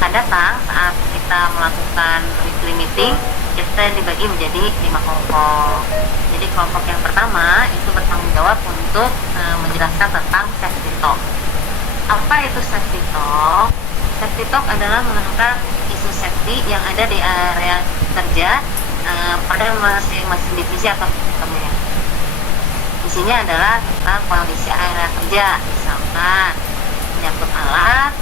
akan datang saat kita melakukan weekly meeting, kita dibagi menjadi 5 kelompok. Jadi kelompok yang pertama itu bertanggung jawab untuk menjelaskan tentang safety talk. Apa itu safety talk? Safety talk adalah mengangkat isu safety yang ada di area kerja pada masing-masing divisi atau departemen. Isinya adalah tentang kondisi area kerja, misalkan menyangkut alat,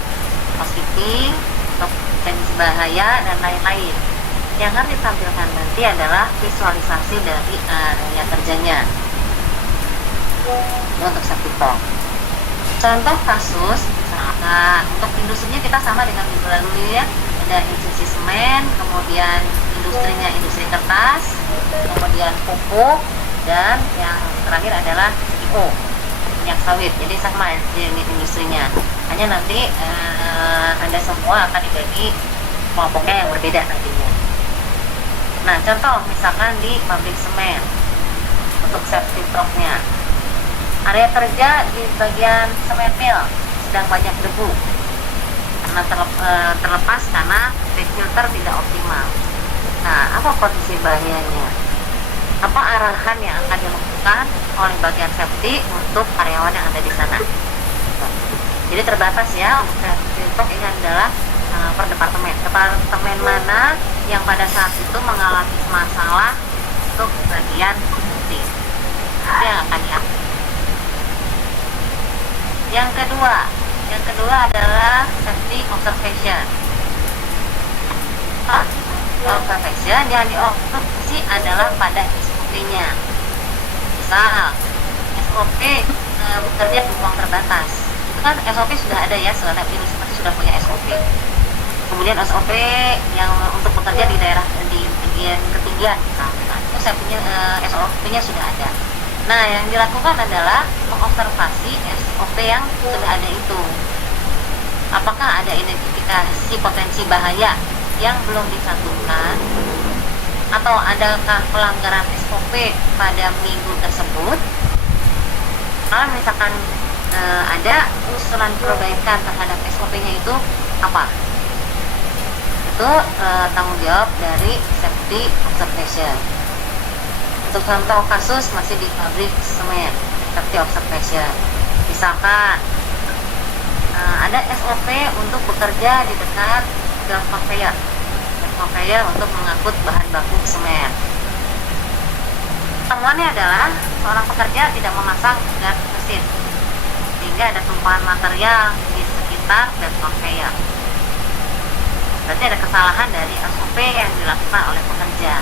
housekeeping, potensi bahaya, dan lain-lain. Yang akan ditampilkan nanti adalah visualisasi dari area kerjanya untuk safety talk. Contoh kasus, misalkan untuk industrinya kita sama dengan minggu lalu ya, ada industri semen, kemudian industrinya industri kertas, kemudian pupuk, dan yang terakhir adalah IO, minyak sawit. Jadi sama jenis industrinya, hanya nanti Anda semua akan dibagi kelompoknya yang berbeda nantinya. Nah, contoh misalkan di pabrik semen, untuk safety talk-nya, area kerja di bagian semen mill sedang banyak debu karena terlepas karena filter tidak optimal. Nah, apa kondisi bahayanya? Apa arahan yang akan dilakukan oleh bagian safety untuk karyawan yang ada di sana? Jadi terbatas ya, untuk safety talk ini adalah per departemen. Departemen mana yang pada saat itu mengalami masalah untuk bagian safety, itu yang akan diambil. Yang kedua adalah safety observation. Observation yang diobservasi adalah pada SOP-nya. Misal SOP bekerja di ruang terbatas, itu kan SOP sudah ada ya, soalnya ini sudah punya SOP. Kemudian SOP yang untuk bekerja di daerah di bagian ketinggian, itu saya punya SOP-nya sudah ada. Nah, yang dilakukan adalah mengobservasi SOP yang sudah ada itu. Apakah ada identifikasi potensi bahaya yang belum dicantumkan, atau adakah pelanggaran SOP pada minggu tersebut? Kalau misalkan ada usulan perbaikan terhadap SOP-nya itu apa? Itu tanggung jawab dari safety observation. Untuk contoh kasus masih di pabrik semen, safety observation. Misalkan ada SOP untuk bekerja di dekat gas conveyor untuk mengangkut bahan baku semen. Temuannya adalah seorang pekerja tidak memasang gas mesin, sehingga ada tumpahan material di sekitar gas conveyor. Berarti ada kesalahan dari SOP yang dilakukan oleh pekerja.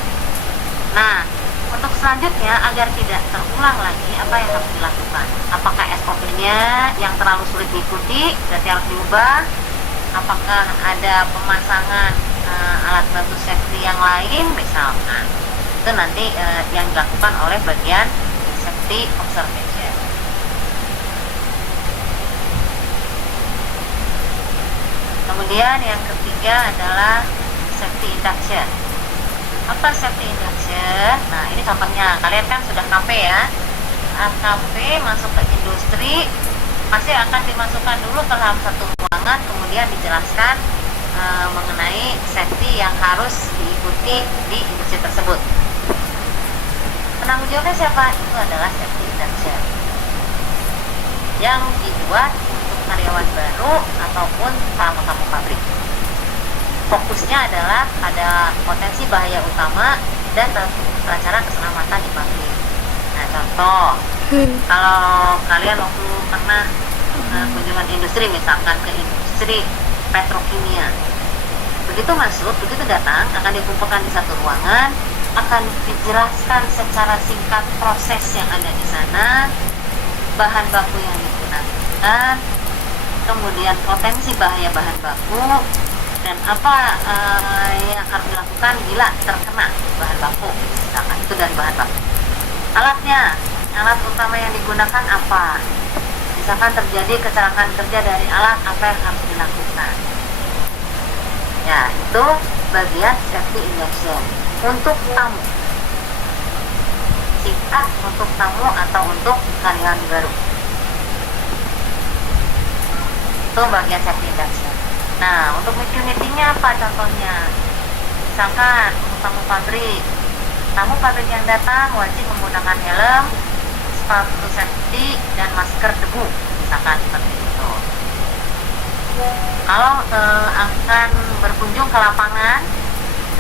Nah, untuk selanjutnya agar tidak terulang lagi, apa yang harus dilakukan? Apakah SOP-nya yang terlalu sulit diikuti berarti harus diubah? Apakah ada pemasangan alat bantu safety yang lain misalkan? Itu nanti yang dilakukan oleh bagian safety observation. Kemudian yang ketiga adalah safety induction. Apa safety induction? Nah, ini contohnya, kalian kan sudah KP ya. KP masuk ke industri, pasti akan dimasukkan dulu ke dalam satu ruangan, kemudian dijelaskan mengenai safety yang harus diikuti di industri tersebut. Penanggung jawabnya siapa? Itu adalah safety induction yang dibuat untuk karyawan baru ataupun tamu-tamu pabrik. Fokusnya adalah pada potensi bahaya utama dan tata keselamatan di pabrik. Nah, contoh, kalau kalian waktu pernah kunjungan industri, misalkan ke industri petrokimia, begitu masuk, begitu datang, akan dikumpulkan di satu ruangan, akan dijelaskan secara singkat proses yang ada di sana, bahan baku yang digunakan, kemudian potensi bahaya bahan baku, dan apa yang harus dilakukan bila terkena bahan baku, misalkan itu dari bahan baku. Alat utama yang digunakan apa? Misalkan terjadi kecelakaan kerja dari alat, apa yang harus dilakukan? Ya, itu bagian safety induction untuk tamu. Singkat untuk tamu atau untuk karyawan baru. Itu bagian safety induction. Nah, untuk meetingnya apa contohnya? Misalkan untuk tamu pabrik yang datang wajib menggunakan helm, sepatu safety, dan masker debu, misalkan seperti itu. Kalau akan berkunjung ke lapangan,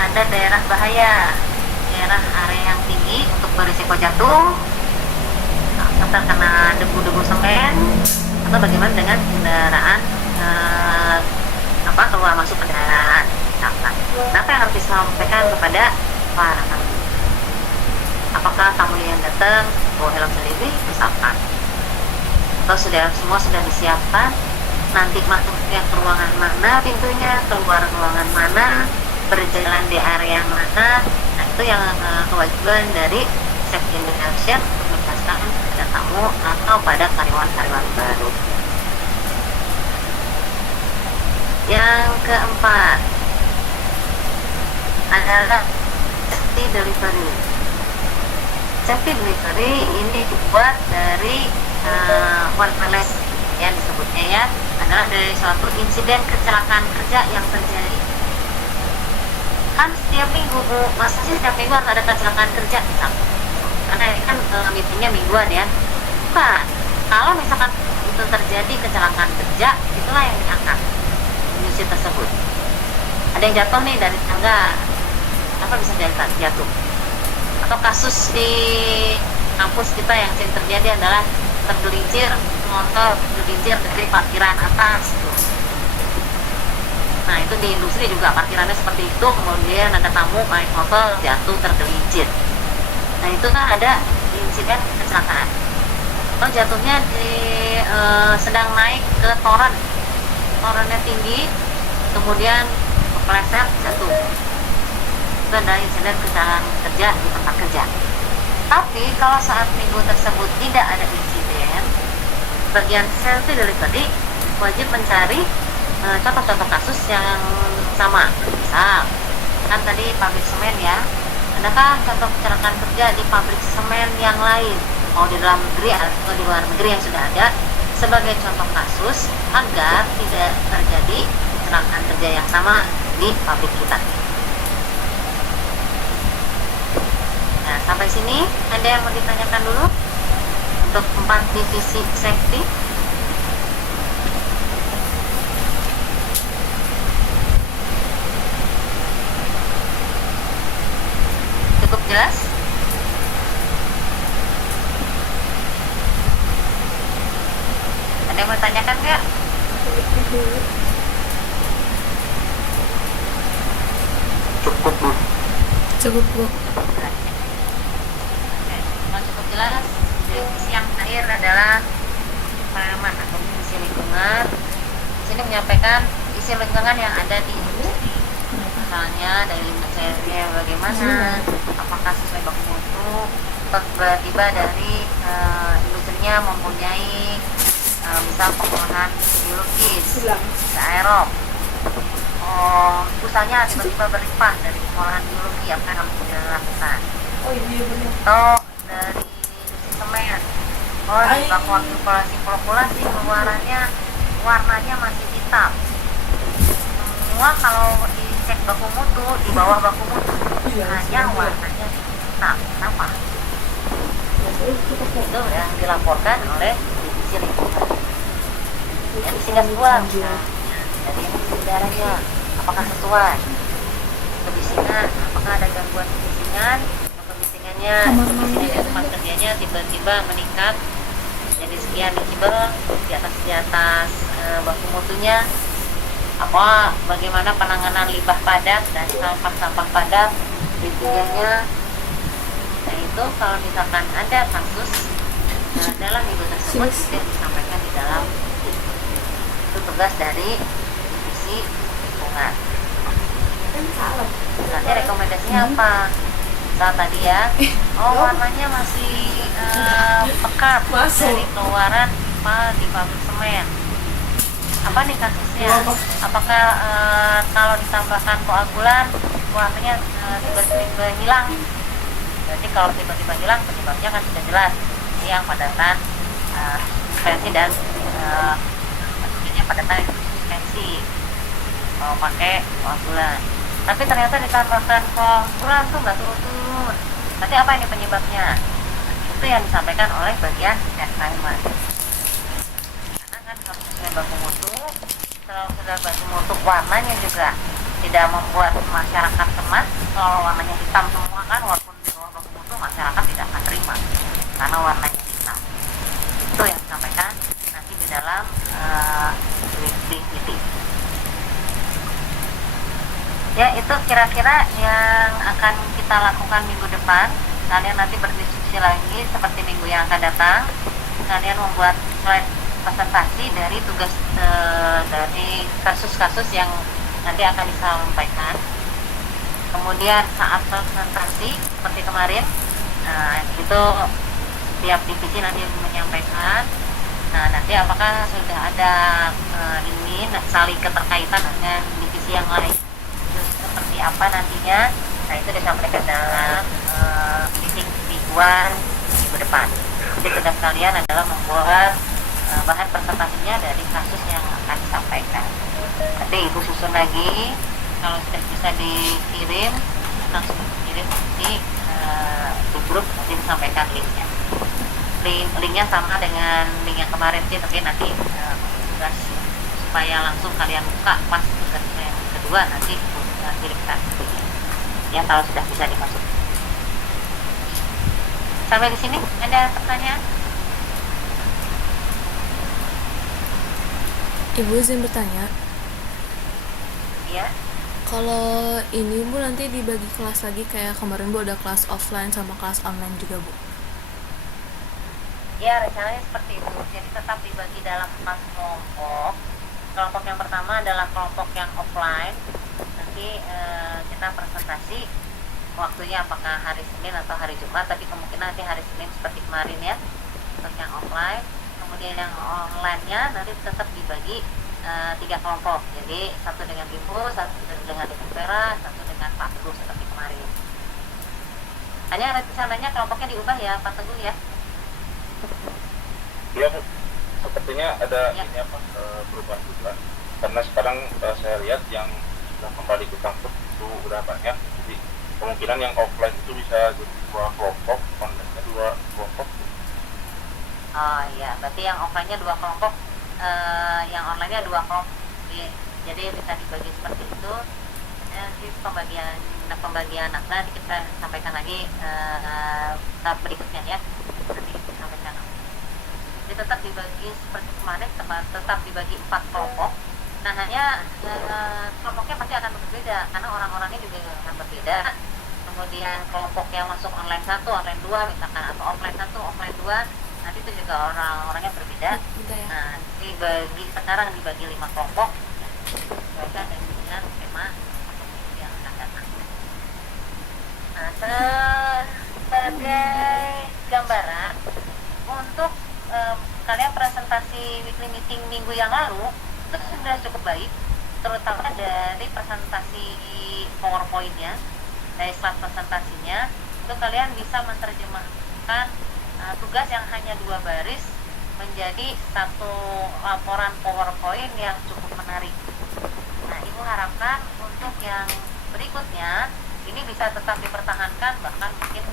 ada daerah bahaya, daerah area yang tinggi untuk berisiko jatuh, terkena debu-debu semen, atau bagaimana dengan kendaraan keluar masuk kendaraan. Apa yang harus disampaikan kepada para tamu? Apakah tamu yang datang bawa helm sendiri, misalkan, atau semua sudah disiapkan? Nanti masuknya ke ruangan mana pintunya, keluar ruangan mana, berjalan di area mana. Nah, itu yang kewajiban dari safety induction untuk menjelaskan pada tamu atau pada karyawan-karyawan baru. Yang keempat adalah safety delivery. Safety delivery ini dibuat dari wireless ya, disebutnya ya, adalah dari suatu insiden kecelakaan kerja yang terjadi. Kan setiap minggu masa sih setiap minggu harus ada kecelakaan kerja misalkan, karena ini kan meetingnya mingguan ya. Bukan, kalau misalkan itu terjadi kecelakaan kerja, itulah yang diangkat news tersebut. Ada yang jatuh nih dari tangga, apa bisa jatuh, atau kasus di kampus kita yang sering terjadi adalah tergelincir motor, tergelincir dari parkiran atas tuh. Nah, itu di industri juga parkirannya seperti itu, kemudian ada tamu naik motor jatuh tergelincir. Nah, itu kan ada insiden kecelakaan. Kalau jatuhnya sedang naik ke torennya tinggi, kemudian kepleset jatuh. Itu adalah insiden kecelakaan kerja di tempat kerja. Tapi kalau saat minggu tersebut tidak ada insiden, bagian safety delivery wajib mencari contoh-contoh kasus yang sama. Misal, kan tadi pabrik semen ya, adakah contoh kecelakaan kerja di pabrik semen yang lain, mau di dalam negeri atau di luar negeri yang sudah ada, sebagai contoh kasus agar tidak terjadi kecelakaan kerja yang sama di pabrik kita. Nah, sampai sini ada yang mau ditanyakan dulu untuk 4 divisi safety? Cukup jelas? Ada yang mau tanyakan nggak? Cukup, Bu. Cukup, Bu. Kalau cukup jelas, divisi yang terakhir adalah pengalaman atau divisi lingkungan. Di sini menyampaikan isi lingkungan yang ada di industri. Misalnya dari materialnya bagaimana, apakah sesuai baku mutu, tiba-tiba dari industrinya mempunyai misal pengolahan biologis, aerob, usahanya tiba-tiba berlimpah dari pengolahan biologi, apa yang harus dilakukan. Atau dari industri semen, di baku populasi keluarannya warnanya masih hitam. Semua kalau dicek baku mutu, di bawah baku mutu hanya warnanya hitam. Kenapa? Itu yang dilaporkan oleh divisi lingkungan. Ya, disinggah buang dari emisi udaranya, apakah sesuai kebisingan, apakah ada gangguan kebisingan, kebisingannya di tempat kerjanya tiba-tiba meningkat jadi sekian decibel di atas baku mutunya, apa bagaimana penanganan limbah padat dan sampah padat di tiganya. Nah, itu kalau misalkan ada kasus dalam minggu tersebut yang disampaikan di dalam itu tugas dari divisi lingkungan. Nanti rekomendasinya apa? Saat tadi ya, warnanya masih pekat dari keluaran pipa di pabrik semen. Apa nih kasusnya? Apakah kalau ditambahkan koagulan warnanya tiba-tiba hilang? Berarti kalau tiba-tiba hilang penyebabnya kan sudah jelas, yang padatan suspensi dan padatan suspensi. mau pakai koagulan. Tapi ternyata ditambahkan koagulan tuh nggak turun-turun. Berarti apa ini penyebabnya? Itu yang disampaikan oleh bagian assignment. Karena kan kalau sudah baku mutu, kalau sudah baku mutu warnanya juga tidak membuat masyarakat cemas. Kalau warnanya hitam semua kan, walaupun di bawah baku mutu masyarakat tidak akan terima karena warnanya hitam. Itu yang disampaikan nanti di dalam weekly meeting. Ya, itu kira-kira yang akan kita lakukan minggu depan. Kalian nanti berdiskusi lagi seperti minggu yang akan datang. Kalian membuat slide presentasi dari tugas dari kasus-kasus yang nanti akan disampaikan. Kemudian saat presentasi seperti kemarin, itu setiap divisi nanti menyampaikan. Nah, nanti apakah sudah ada saling keterkaitan dengan divisi yang lain? Itu seperti apa nantinya? Nah, itu disampaikan dalam meeting mingguan minggu depan. Jadi tugas kalian adalah membuat bahan presentasinya dari kasus yang akan disampaikan. Nanti ibu susun lagi, kalau sudah bisa dikirim langsung dikirim di grup, nanti disampaikan linknya sama dengan link yang kemarin sih, tapi nanti tugas supaya langsung kalian buka pas tugas yang kedua nanti kirimkan ya kalau sudah bisa dimasuk. Sampai di sini ada pertanyaan? Ibu izin bertanya, Iya. kalau ini Bu nanti dibagi kelas lagi kayak kemarin Bu ada kelas offline sama kelas online juga Bu? Ya, rencananya seperti itu. Jadi tetap dibagi dalam 4 kelompok. Kelompok yang pertama adalah kelompok yang offline. Nanti kita presentasi waktunya apakah hari Senin atau hari Jumat, tapi kemungkinan nanti hari Senin seperti kemarin ya untuk yang offline. Kemudian yang online-nya nanti tetap dibagi 3 kelompok. Jadi satu dengan Ibu, satu dengan Ibu Vera, satu dengan Pak Teguh seperti kemarin. Hanya rencananya kelompoknya diubah ya Pak Teguh ya. Ya, sepertinya ada Ya. ini perubahan juga. Karena sekarang saya lihat yang sudah kembali ke kampus itu udah banyak. Jadi kemungkinan yang offline itu bisa jadi 2 kelompok, online-nya 2 kelompok. Oh iya, berarti yang offline-nya 2 kelompok, yang online-nya 2 kelompok. Jadi bisa dibagi seperti itu. Nanti pembagian nanti kita sampaikan lagi tahap berikutnya ya. Nanti kita sampaikan. Jadi tetap dibagi seperti kemarin, tetap dibagi 4 kelompok. Nah, hanya kelompoknya pasti akan berbeda karena orang-orangnya juga akan berbeda. Kemudian kelompok yang masuk online 1, online 2 misalkan, atau offline 1, offline 2, nanti itu juga orang-orangnya berbeda. Nah, sekarang dibagi 5 kelompok sesuaikan dengan tema yang akan datang. Nah, sebagai gambaran untuk kalian presentasi weekly meeting minggu yang lalu itu sudah cukup baik, terutama dari presentasi PowerPoint-nya, dari slide presentasinya itu kalian bisa menerjemahkan tugas yang hanya 2 baris menjadi satu laporan PowerPoint yang cukup menarik. Nah, Ibu harapkan untuk yang berikutnya ini bisa tetap dipertahankan, bahkan mungkin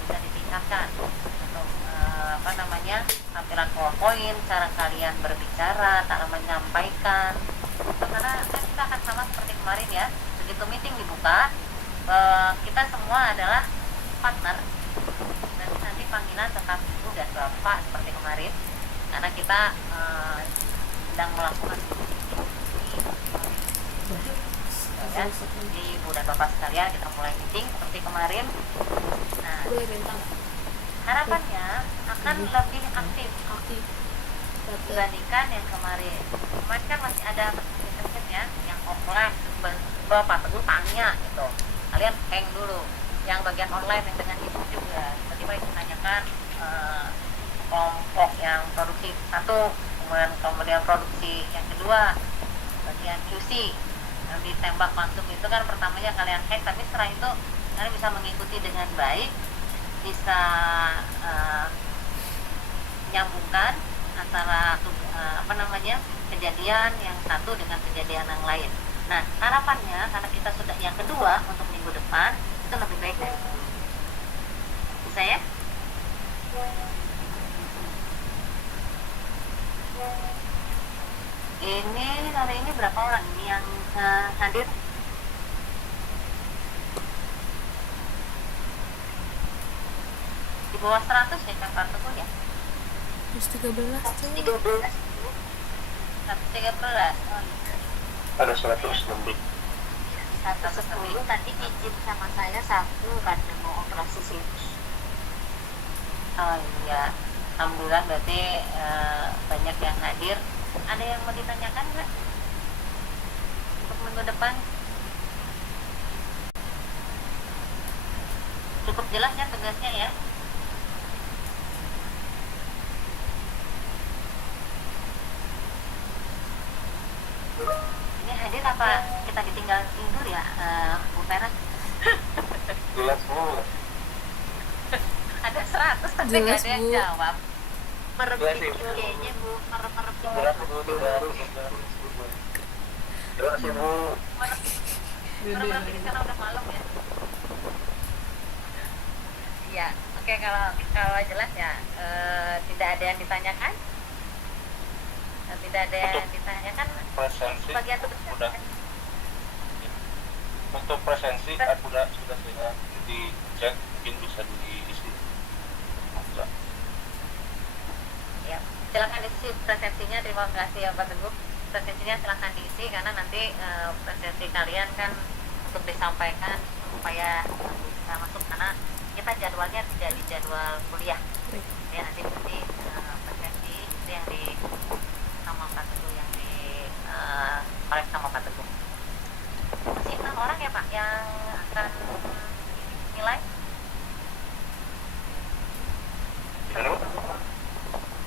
bisa ditingkatkan untuk tampilan PowerPoint, cara kalian berbicara, cara menyampaikan. Karena kita akan sama seperti kemarin ya, begitu meeting dibuka, kita semua adalah partner dan nanti panggilan tetap Ibu dan Bapak seperti kemarin karena kita sedang melakukan ya, jadi Ibu dan Bapak sekalian kita mulai meeting seperti kemarin. Nah, harapannya akan lebih aktif dibandingkan yang kemarin. Kemarin kan masih ada sedikit ya yang offline, Bapak Teguh tanya gitu, kalian hang dulu. Yang bagian online yang dengan Ibu juga tiba-tiba Ibu tanyakan kelompok yang produksi 1, kemudian produksi yang kedua, bagian QC yang ditembak langsung itu kan pertamanya kalian hack, tapi setelah itu kalian bisa mengikuti dengan baik, bisa menyambungkan antara kejadian yang satu dengan kejadian yang lain. Nah, harapannya karena kita sudah yang kedua untuk minggu depan itu lebih baik dari dulu. Bisa ya? Ini hari ini berapa orang ini yang hadir? Di bawah 100 ya Kak Partuku ya? 113 tuh. 113. Oh iya. Ada 100 lebih. 110 tadi izin sama saya satu karena mau operasi sinus. Oh iya, alhamdulillah berarti banyak yang hadir. Ada yang mau ditanyakan nggak untuk minggu depan? Cukup jelas ya tugasnya ya. Ini hadir apa kita ditinggal tidur ya, Bu Vera? Jelas semua. Ada 100 tapi nggak Jelas, ada yang Bu. jawab. Jelas, Merepik Bu. kayaknya Bu, merep Jelas Bu, baru. Jelas Bu. merep karena udah malam ya. Iya, oke, kalau jelas ya, tidak ada yang ditanyakan. Tidak ada yang ditanyakan. Presensi Bagian tugas udah. Untuk presensi sudah saya dicek, mungkin bisa diisi. Bisa. ya, silakan diisi presensinya. Terima kasih ya Pak Teguh. Presensinya silakan diisi karena nanti presensi kalian kan untuk disampaikan supaya bisa masuk karena kita jadwalnya tidak di jadwal kuliah. Baik. Ya nanti presensi itu yang di sama Pak Teguh, yang di kolek sama Pak Teguh. Masih 6 orang ya Pak yang akan nilai. Gimana Bu?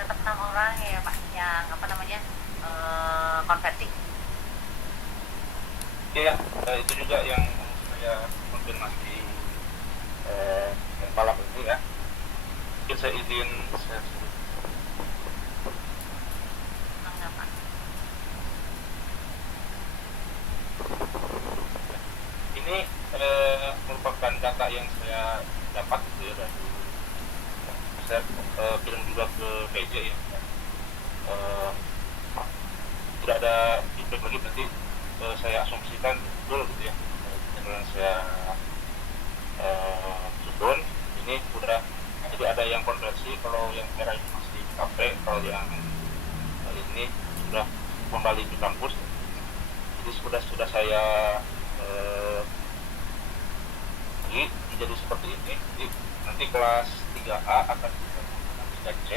Tetap 6 orang ya Pak yang apa namanya konversi. Iya, itu juga yang saya konfirmasi malam ini ya. Mungkin saya izin saya Enggak Pak. ini merupakan data yang saya dapat gitu ya, dari saya kirim juga ke PJ ya. Tidak ada feedback lagi, berarti saya asumsikan betul gitu ya. Dengan saya susun ini sudah tidak ada yang konversi. Kalau yang merah ini masih KP, kalau yang ini sudah kembali ke kampus. Jadi sudah saya jadi seperti ini. Jadi nanti kelas 3A akan kita menggunakan 3C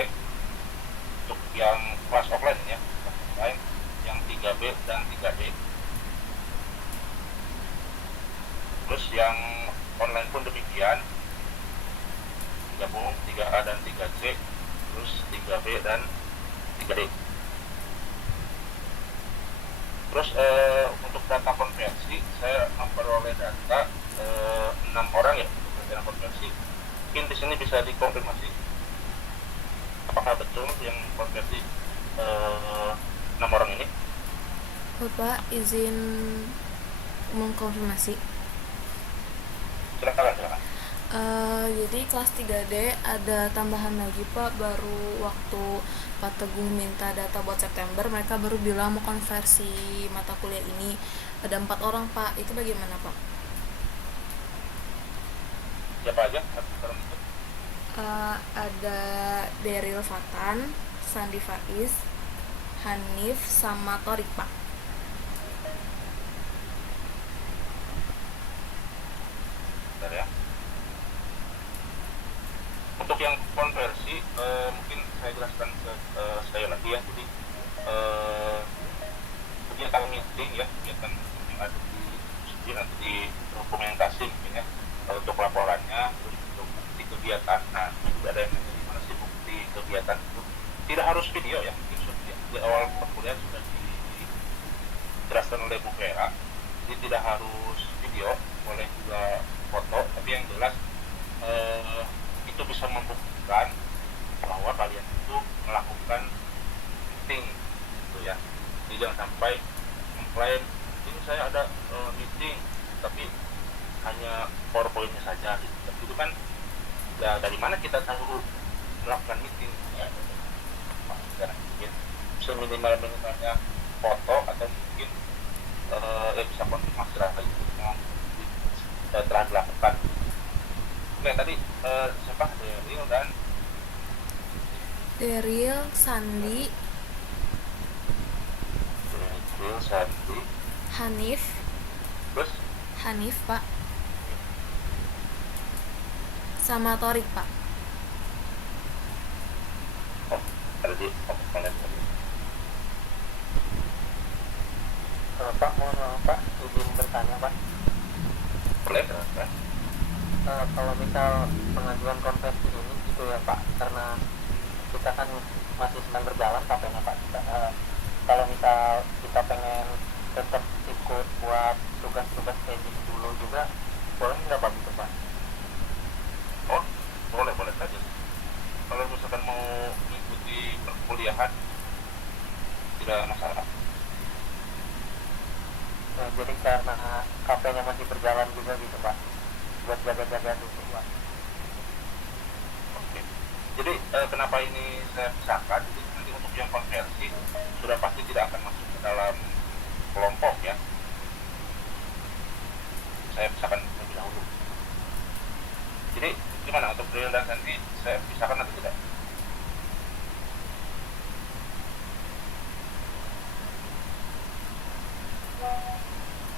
untuk yang kelas offline ya, kelas offline yang 3B dan 3D. Terus yang online pun demikian, gabung 3A dan 3C, terus 3B dan 3D. Terus untuk data konversi saya memperoleh data 6 orang ya untuk data konversi. Mungkin di sini bisa dikonfirmasi apakah betul yang konversi 6 orang ini. Bapak izin mengkonfirmasi. Silakan. Jadi kelas 3D ada tambahan lagi Pak, baru waktu Pak Teguh minta data buat September, mereka baru bilang mau konversi mata kuliah ini. Ada 4 orang Pak, itu bagaimana Pak? Siapa aja orang itu? Ada Daryl Fatan, Sandi Faiz, Hanif, sama Torik Pak. Bentar ya. Untuk yang konversi mungkin saya jelaskan sekali lagi ya. Jadi kegiatan meeting ya, kegiatan yang ada di nanti di dokumentasi mungkin ya. Untuk laporannya, untuk bukti kegiatan. Nah, tidak ada yang menjadi mana sih bukti kegiatan itu. Tidak harus video ya. Mungkin di awal perkuliahan sudah dijelaskan oleh Bu Vera. Jadi tidak harus video, boleh juga foto, tapi yang jelas itu bisa membuktikan bahwa kalian itu melakukan meeting gitu ya. Jadi jangan sampai mengklaim ini saya ada meeting tapi hanya PowerPoint-nya saja gitu. Tapi itu kan ya dari mana kita tahu melakukan meeting ya, ya mungkin seminimalnya foto atau mungkin bisa konfirmasi rasa itu memang telah dilakukan. Oke, tadi siapa Daryl dan Daryl, Sandi, Santi, Hanif, terus Hanif Pak, sama Torik Pak. oh ada di komponen tadi. Pak, mohon maaf Pak, izin bertanya Pak. Boleh kan? Kalau misal pengajuan konversi ini gitu ya Pak, karena kita kan masih sedang berjalan KP-nya Pak. Kalau misal kita pengen tetap ikut buat tugas-tugas edit dulu juga, boleh nggak Pak gitu Pak? Oh, boleh saja. Kalau misalkan mau mengikuti perkuliahan tidak masalah. Jadi karena KP-nya masih berjalan juga gitu Pak, buat jaga-jaga dulu Pak. Oke. Jadi kenapa ini saya pisahkan? Jadi nanti untuk yang konversi sudah pasti tidak akan masuk ke dalam kelompok ya. Saya pisahkan terlebih dahulu. Jadi gimana untuk Daryl dan Santi saya pisahkan atau tidak?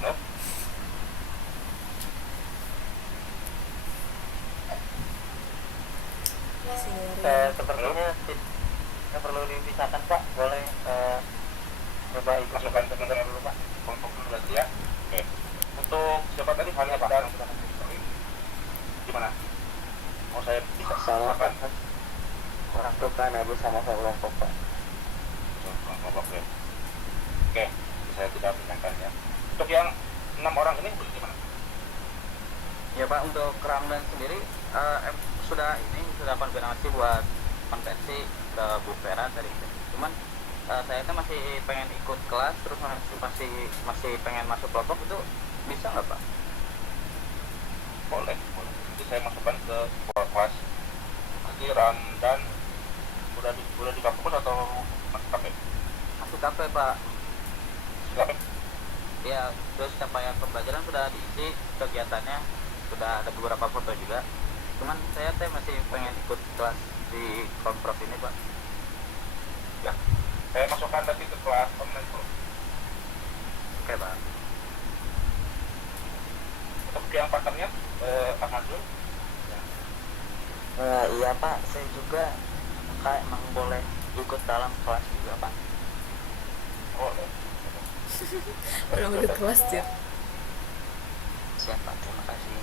No? Si Daryl. Sepertinya tidak perlu dipisahkan Pak, boleh coba ikut Masukkan ke dalam dulu Pak. Kelompok dulu nanti ya. Oke. Untuk siapa tadi? Hanif dan gimana? Mau saya pisahkan? orang tuh kan habis sama kelompok Pak. Kelompok ya. Oke, saya tidak pisahkan ya. Untuk yang 6 orang ini bagaimana? Ya Pak, untuk Ramdan sendiri sudah konfirmasi buat konversi ke Bu Vera tadi. Cuman saya kan masih pengen ikut kelas, terus masih pengen masuk kelompok, itu bisa nggak Pak? Boleh. Nanti saya masukkan ke kelas. Nanti Ramdan udah di kampus atau masih KP? Masih KP Pak. KP? Ya, terus capaian pembelajaran sudah diisi, kegiatannya sudah ada beberapa foto juga. Cuman saya masih pengen ikut kelas di konprov ini Pak. Ya. Saya masukkan nanti ke kelas online dulu. Oke Pak. Untuk yang partnernya Pak Nazul. Iya Pak, saya juga emang boleh ikut dalam kelas juga Pak. Boleh. Udah kelas ya. Siap Pak, terima kasih.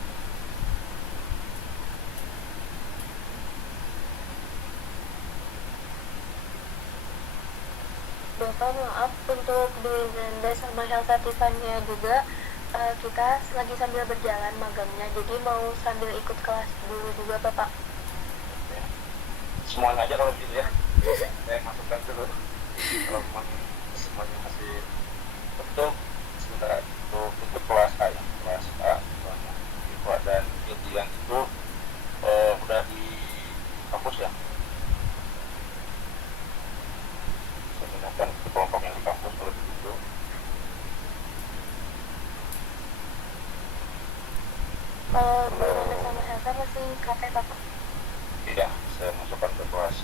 Bapak maaf untuk Dwi Nanda sama Helsa Tiffany juga kita lagi sambil berjalan magangnya, jadi mau sambil ikut kelas dulu juga Bapak. Ya. Semuanya aja kalau begitu ya. Saya masukkan dulu. Kalau memang semuanya masih untuk sebentar untuk ikut kelas A ya, kelas A semuanya. Iqra dan Ildian itu udah di kampus ya. Saya pindahkan ke kelompok yang di kampus kalau begitu. Kalau Dwi Nanda sama Helsa masih KP Bapak. Iya, saya masukkan ke kelas.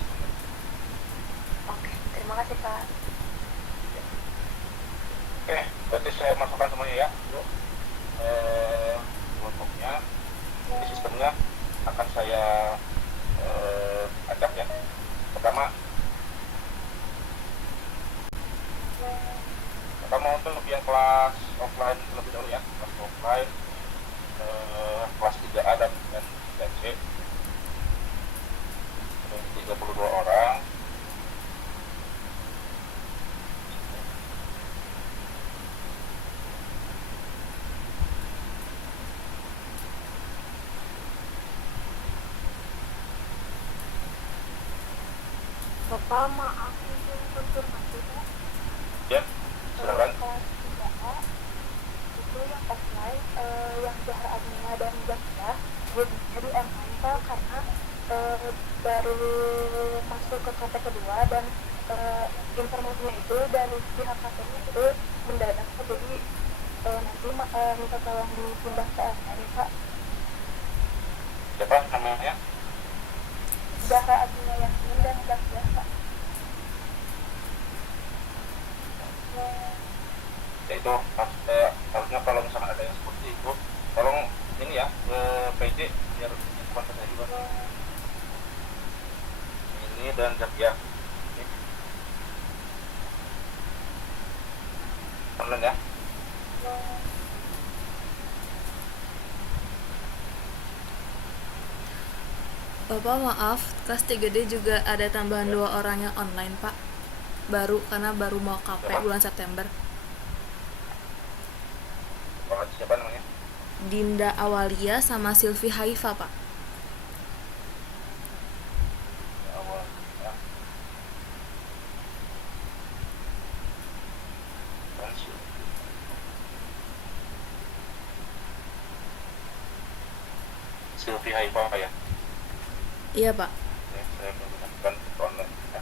Oke, terima kasih Pak. Oke, berarti saya masukkan semuanya ya. Yuk. Kelompoknya, di sistemnya akan saya ajak ya. Pertama untuk yang kelas offline terlebih dahulu ya. Kelas offline kelas 3A dan 3C 32 orang. Bapak maaf izin konfirmasi Pak. Ya, silakan. Kelas 3A itu mendadak jadi nanti minta tolong dipindah ke RI Pak. Siapa namanya? Zahra Agnia Yasmin dan Zahra Pak. Ya itu harusnya kalau misalnya ada yang seperti itu, tolong ini ya ke PJ biar bukan saya juga. Ini dan ya ini online ya. Bapak maaf, kelas 3D juga ada tambahan 2 orang yang online Pak. Baru, karena baru mau KP bulan September. Siapa namanya? Dinda Awalia sama Silvi Haifa Pak. Awal ya. Silvi Haifa ya. Iya Pak. Ya, saya menggunakan online ya.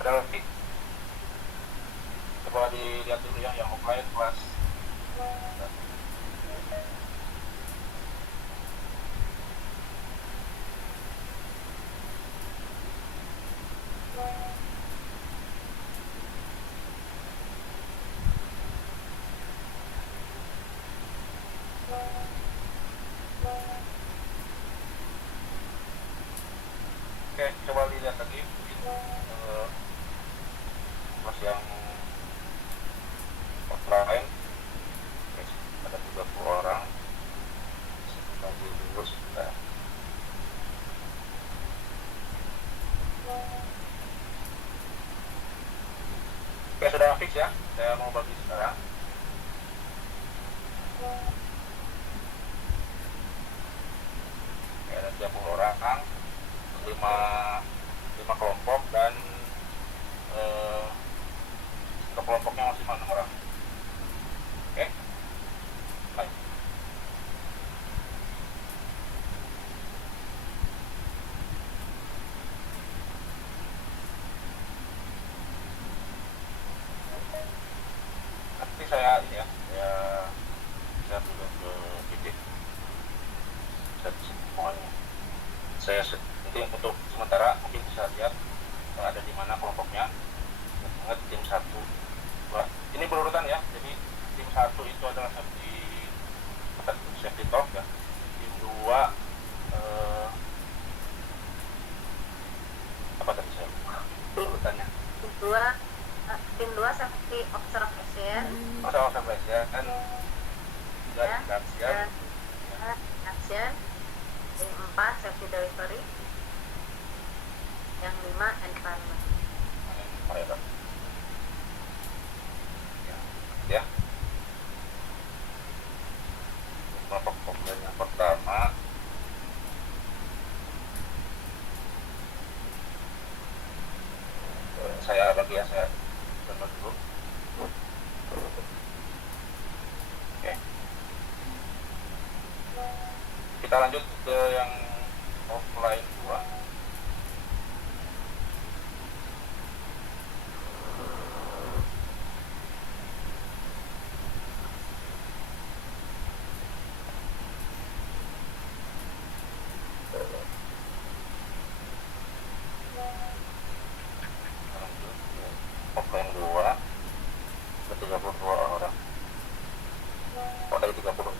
Ada lagi? Coba dilihat dulu ya yang offline kelas. Oke, coba lihat lagi kelas yang offline. Oke, ada 30 orang lagi dulu sudah. Oke, sudah fix ya, saya mau bagi sekarang. Oke, ada 30 orang, 5 kelompok dan kelompoknya masih 6 orang. Oke, baik. Nanti saya ini ya, saya dulu ke titik set semuanya. Saya nanti untuk sementara mungkin bisa lihat ada di mana kelompoknya. Ingat tim 1, 2. Ini berurutan ya. Jadi tim 1 itu adalah safety talk ya. Tim 2 apa tadi saya lupa urutannya. Tim 2 safety observation. Masa observation kan Ya, dan action. Tim 4 safety delivery. Yang 5 environment. Ya. Kelompok pembelajaran yang pertama saya bagi ya, saya download dulu. Oke. Kita lanjut ke yang offline 2. Offline 2 ke 32 orang. Oh, dari 30.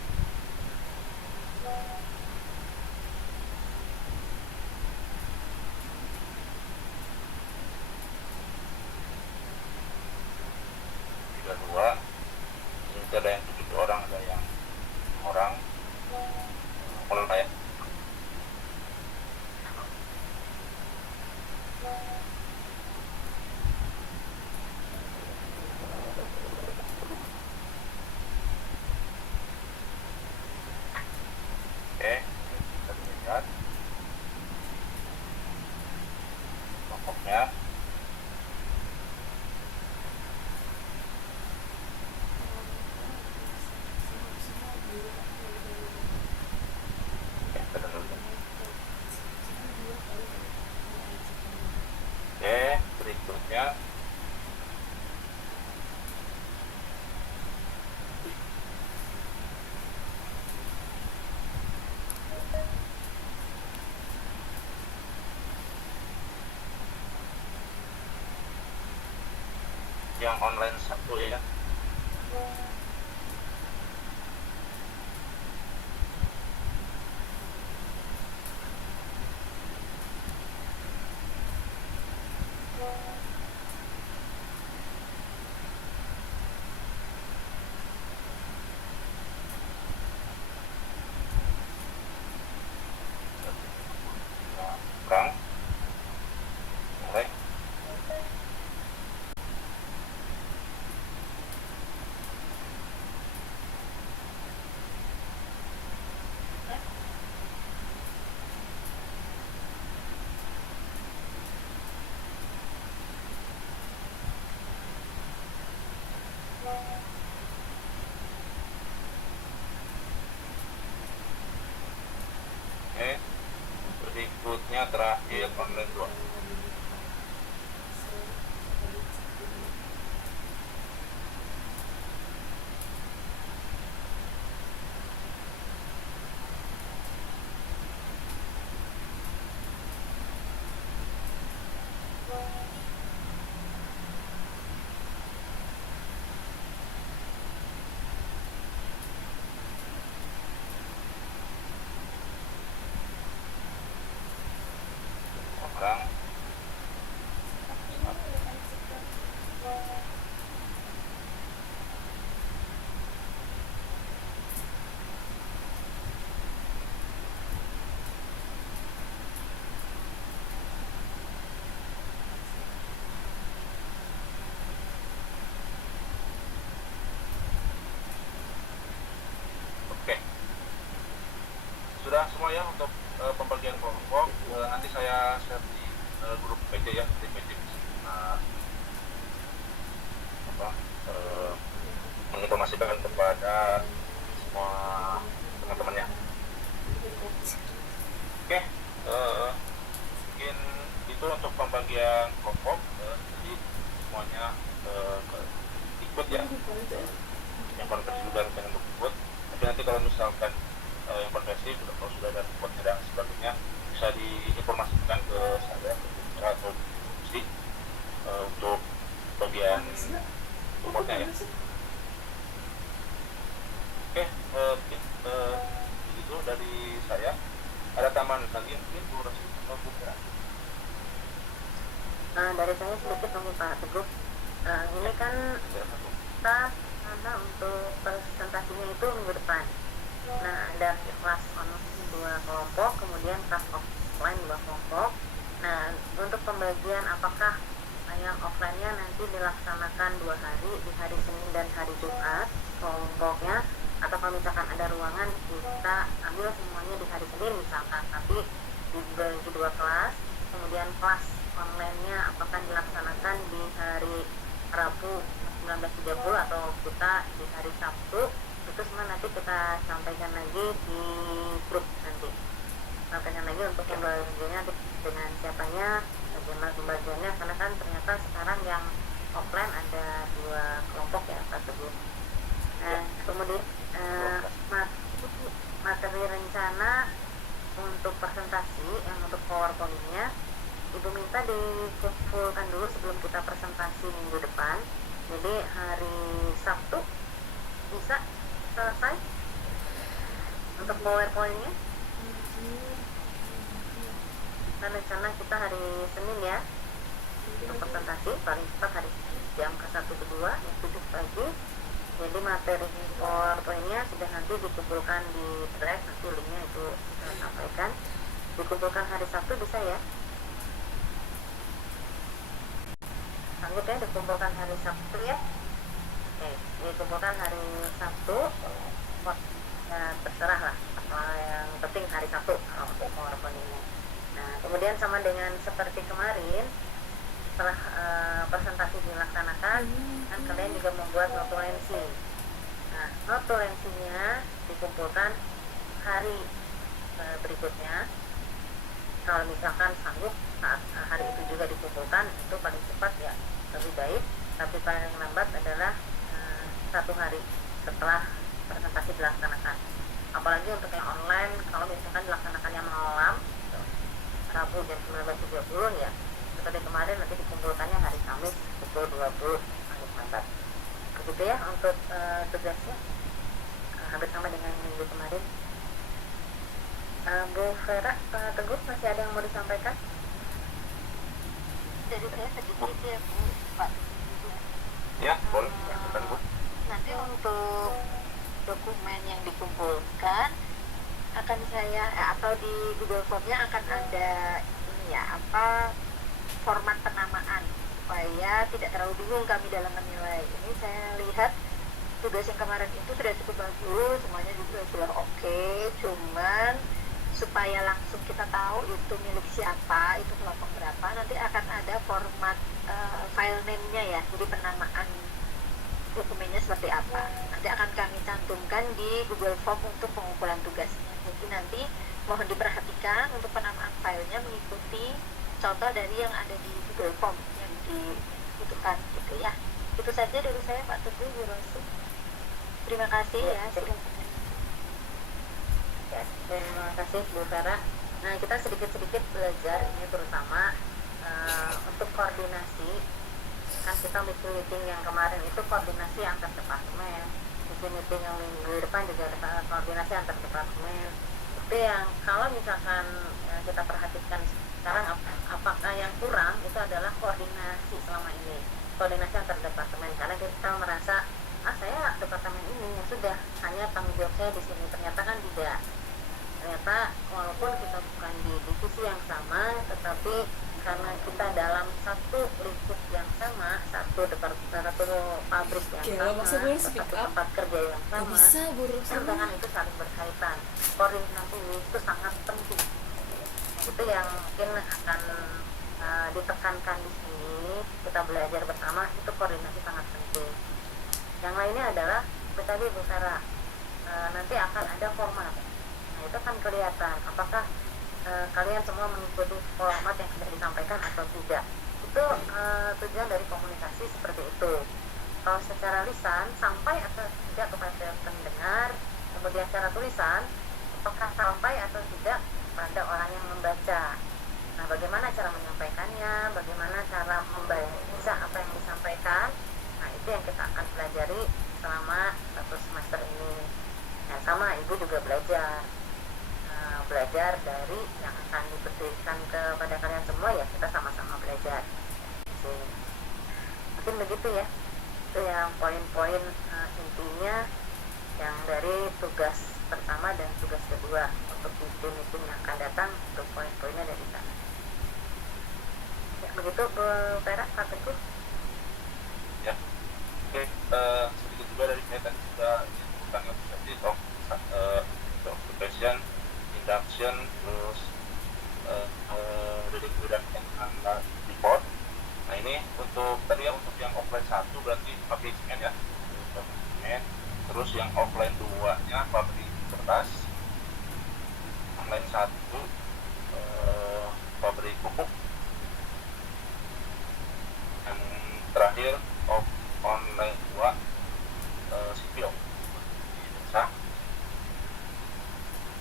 Ini ada yang 7 orang, ada yang orang mulai ya. Oke, kita lihat kelompoknya. yang online Sabtu ya. Kang, mulai. Oke, berikutnya terakhir online 2. Kang, oke. Sudah semua ya untuk pembagian kelompok. Nanti saya share di grup PJ ya, di PJ apa, menginformasikan kepada semua teman-temannya. Oke, mungkin itu untuk pembagian kelompok. Jadi semuanya ikut ya, yang konversi juga pengen ikut. Tapi nanti kalau misalkan yang konversi kalau sudah ada reportnya dan sebagainya, bisa diinformasikan ke saya atau diskusi untuk bagian reportnya ya. Oke, begitu dari saya. Ada tambahan lagi mungkin Bu Rosi atau Bu Kira? Dari saya sedikit dong Pak Teguh. Ini kan kita karena untuk presentasinya itu minggu depan. Nah, ada kelas online 2 kelompok, kemudian kelas offline 2 kelompok. Nah, untuk pembagian apakah yang offline-nya nanti dilaksanakan 2 hari, di hari Senin dan hari Jumat kelompoknya, atau kalau misalkan ada ruangan kita ambil semuanya di hari Senin misalkan, tapi dibagi 2 kelas. Kemudian kelas online-nya apakah dilaksanakan di hari Rabu 19.30 atau kita di hari Sabtu, itu semua nanti kita sampaikan lagi di grup nanti. Sampaikan lagi untuk pembagiannya dengan siapanya, bagaimana pembagiannya, karena kan ternyata sekarang yang offline ada 2 kelompok ya Pak Teguh. Nah, kemudian materi rencana untuk presentasi yang untuk PowerPoint-nya Ibu minta dikumpulkan dulu sebelum kita presentasi minggu depan. Jadi hari Sabtu bisa selesai untuk PowerPoint-nya. Dan rencana kita hari Senin ya untuk presentasi, paling cepat hari jam ke-1 ke 2 yang 7 pagi. Jadi materi PowerPoint-nya sudah nanti dikumpulkan di Drive, nanti linknya itu saya sampaikan. Dikumpulkan hari Sabtu bisa ya? Sanggup ya dikumpulkan hari Sabtu ya? Oke, dikumpulkan hari Sabtu. Ya terserah lah, apa yang penting hari Sabtu kalau untuk PowerPoint-nya. Nah, kemudian sama dengan seperti kemarin, setelah presentasi dilaksanakan, kan kalian juga membuat notulensi. Nah, notulensinya dikumpulkan hari berikutnya. Kalau misalkan sanggup saat hari itu juga dikumpulkan, itu paling cepat ya, lebih baik. Tapi paling lambat adalah 1 hari setelah presentasi dilaksanakan. Apalagi untuk yang online, kalau misalkan dilaksanakannya malam, Rabu jam 19.30 ya, seperti kemarin nanti dikumpulkannya hari Kamis pukul 20 pagi gitu ya untuk tugasnya. Hampir sama dengan minggu kemarin. Bu Vera, Pak Teguh, masih ada yang mau disampaikan? Dari saya sedikit ya Bu, Pak. Ya, boleh. Silakan, Bu. Nanti untuk dokumen yang dikumpulkan akan saya atau di Google Form-nya akan ada ini ya, format penamaan supaya tidak terlalu bingung kami dalam menilai. Ini saya lihat tugas yang kemarin itu sudah cukup bagus, semuanya juga sudah oke, cuman supaya langsung kita tahu itu milik siapa, itu kelompok berapa, nanti akan ada format file name-nya ya, jadi penamaan dokumennya seperti apa. Nanti akan kami cantumkan di Google Form untuk pengumpulan tugasnya. Jadi nanti mohon diperhatikan untuk penamaan filenya mengikuti contoh dari yang ada di Google Form yang dibutuhkan gitu ya. Itu saja dari saya Pak Teguh, Bu Rosi. Terima kasih ya. Silakan. Ya, terima kasih Bu Vera. Nah, kita sedikit-sedikit belajar ini terutama untuk koordinasi. Kan kita meeting yang kemarin itu koordinasi antar departemen, meeting yang minggu depan juga ada koordinasi antar departemen. Itu yang kalau misalkan kita perhatikan sekarang apakah yang kurang itu adalah koordinasi selama ini, koordinasi antar departemen, karena kita merasa saya departemen ini ya sudah hanya tanggung jawab saya di sini, ternyata kan tidak. Ternyata walaupun kita bukan di divisi yang sama, tetapi karena kita dalam satu lingkup yang sama, satu pabrik yang sama, satu tempat kerja yang sama, dengan itu saling berkaitan. Koordinasi itu sangat penting. Itu yang mungkin akan ditekankan di sini. Kita belajar bersama, itu koordinasi sangat penting. Yang lainnya adalah tadi Bu Sarah, nanti akan ada format. Nah, itu kan kelihatan apakah kalian semua mengikuti format yang sudah disampaikan atau tidak. Itu tujuan dari komunikasi seperti itu. Kalau secara lisan sampai atau tidak kepada pendengar, kemudian secara tulisan apakah sampai atau tidak pada orang yang membaca. Nah, bagaimana cara menyampaikannya, bagaimana cara membaca apa yang disampaikan. Nah, itu yang kita akan pelajari selama satu semester ini. Nah, sama Ibu juga belajar dari yang akan diberikan kepada kalian semua, ya kita sama-sama belajar. Mungkin begitu ya, itu yang poin-poin intinya yang dari tugas pertama dan tugas kedua. Untuk meeting yang akan datang, untuk poin-poinnya dari sana. Ya, begitu Bu Vera, Pak Teguh. Ya, oke. Sedikit juga dari saya tadi sudah disebutkan of occupation, induction, terus reading to and report. Nah, ini untuk tadi ya, untuk yang offline 1 berarti pabrik semen ya, terus yang offline 2 nya pabrik kertas, online 1 pabrik pupuk, yang terakhir online 2 sipil desa.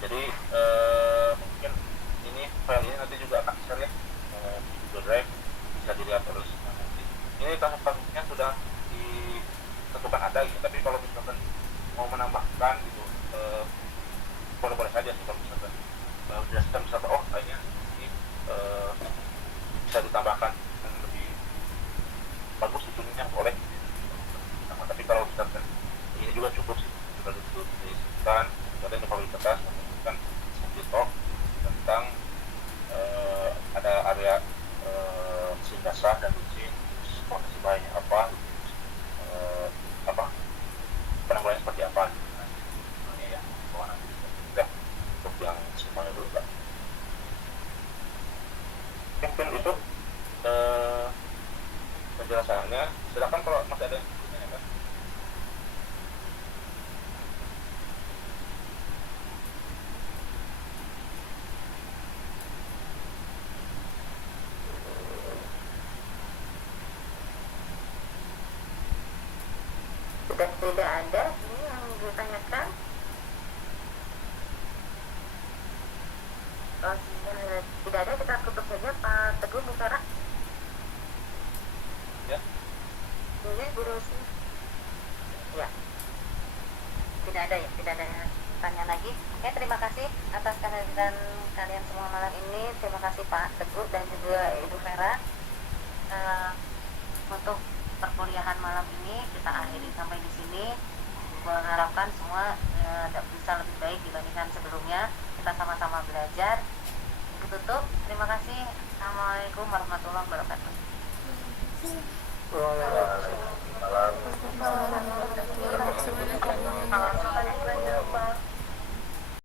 Jadi mungkin ini file ini nanti juga akan share ya di Google Drive, bisa dilihat terus. Nanti ini kasus-kasusnya sudah ditentukan ada gitu, tapi kalau misalkan mau menambahkan gitu boleh-boleh saja sih. Kalau misalkan berdasarkan misalkan kayaknya ini bisa ditambahkan yang lebih bagus itunya boleh. Nah, tapi kalau misalkan ini juga cukup sih, sudah disebutkan katanya kalau kertas menunjukkan sedikit tentang ada area mesin basah dan mesin kondisi bahannya apa, penanggulangan seperti apa. Nah, ini ya nanti sudah untuk yang semuanya dulu Pak. Mungkin itu penjelasannya. Silakan kalau masih ada yang bertanya ya Pak. Sudah tidak ada ini yang ditanyakan. Kalau tidak ada, kita tutup saja Pak Teguh, Bu Sarah. Ya. Boleh Bu Rosi. Ya, tidak ada ya, tidak ada tanya lagi. Oke, terima kasih atas kehadiran kalian semua malam ini. Terima kasih Pak Teguh dan juga Ibu Vera. Untuk perkuliahan malam ini kita akhiri sampai di sini. Mengharapkan semua bisa lebih baik dibandingkan sebelumnya. Kita sama-sama belajar. Tutup. Terima kasih. Assalamualaikum warahmatullahi wabarakatuh. Waalaikumsalam.